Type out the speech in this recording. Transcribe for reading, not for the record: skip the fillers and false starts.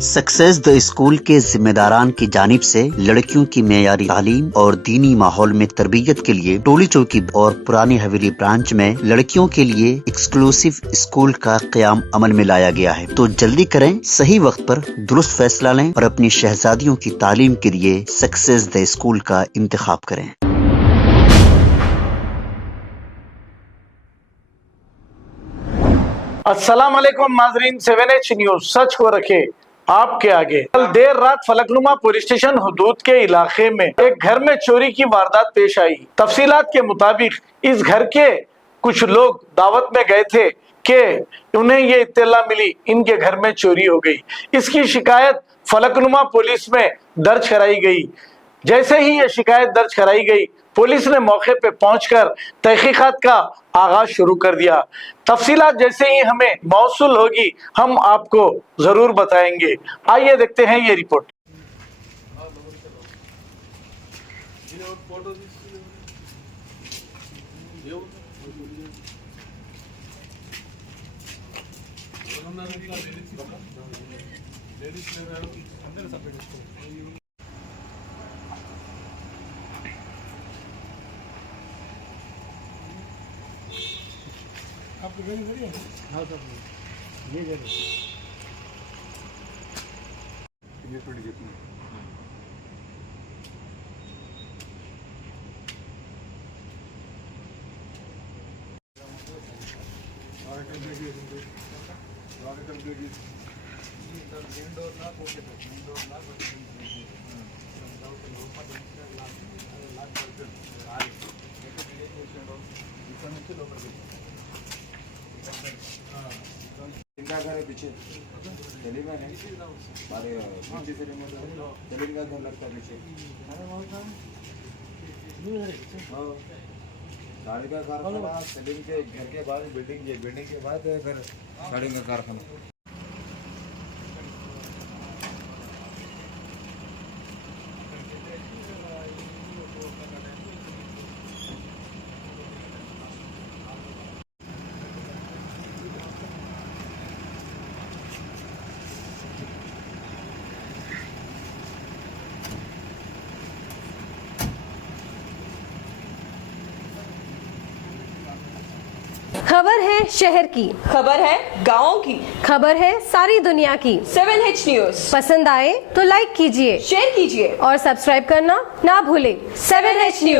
Success the school के जिम्मेदारान की जानिब से लड़कियों की मेयारी तालीम और दीनी माहौल में तरबियत के लिए टोली चौकी और पुरानी हवेली ब्रांच में लड़कियों के लिए एक्सक्लूसिव स्कूल का क़याम अमल में लाया गया है। तो जल्दी करें, सही वक्त पर दुरुस्त फैसला लें और अपनी शहजादियों की तालीम के लिए सक्सेस द स्कूल का इंतखाब करें। अस्सलाम वालेकुम नाज़रीन, 7H न्यूज सच को रखे आपके आगे। कल देर रात फलकनुमा पुलिस स्टेशन हुदूद के इलाके में एक घर में चोरी की वारदात पेश आई। तफसीलात के मुताबिक इस घर के कुछ लोग दावत में गए थे कि उन्हें ये इत्तला मिली इनके घर में चोरी हो गई। इसकी शिकायत फलकनुमा पुलिस में दर्ज कराई गई। जैसे ही ये शिकायत दर्ज कराई गई, पुलिस ने मौके पे पहुंचकर तहकीकात का आगाज शुरू कर दिया। तफसीलात जैसे ही हमें मौसूल होगी हम आपको जरूर बताएंगे। आइए देखते हैं ये रिपोर्ट। आपको गाड़ी खड़ी है? हाँ सर, ये गाड़ी ये थोड़ी कितनी आगे कर देगी मेन डोर ना कोके तो मेन डोर ना लाग करते आगे एक क्वेश्चन इसका नीचे लोग इनका घर है पीछे तेलंगाना है हमारे पीछे से तेलंगाना घर लगता है पीछे। हाँ, गाड़ी का कारखाना सलीम के घर के बाद बिल्डिंग के बाद घर गाड़ी का कारखाना। खबर है शहर की, खबर है गाँव की, खबर है सारी दुनिया की। 7H न्यूज पसंद आए तो लाइक कीजिए, शेयर कीजिए और सब्सक्राइब करना ना भूलें। 7H news.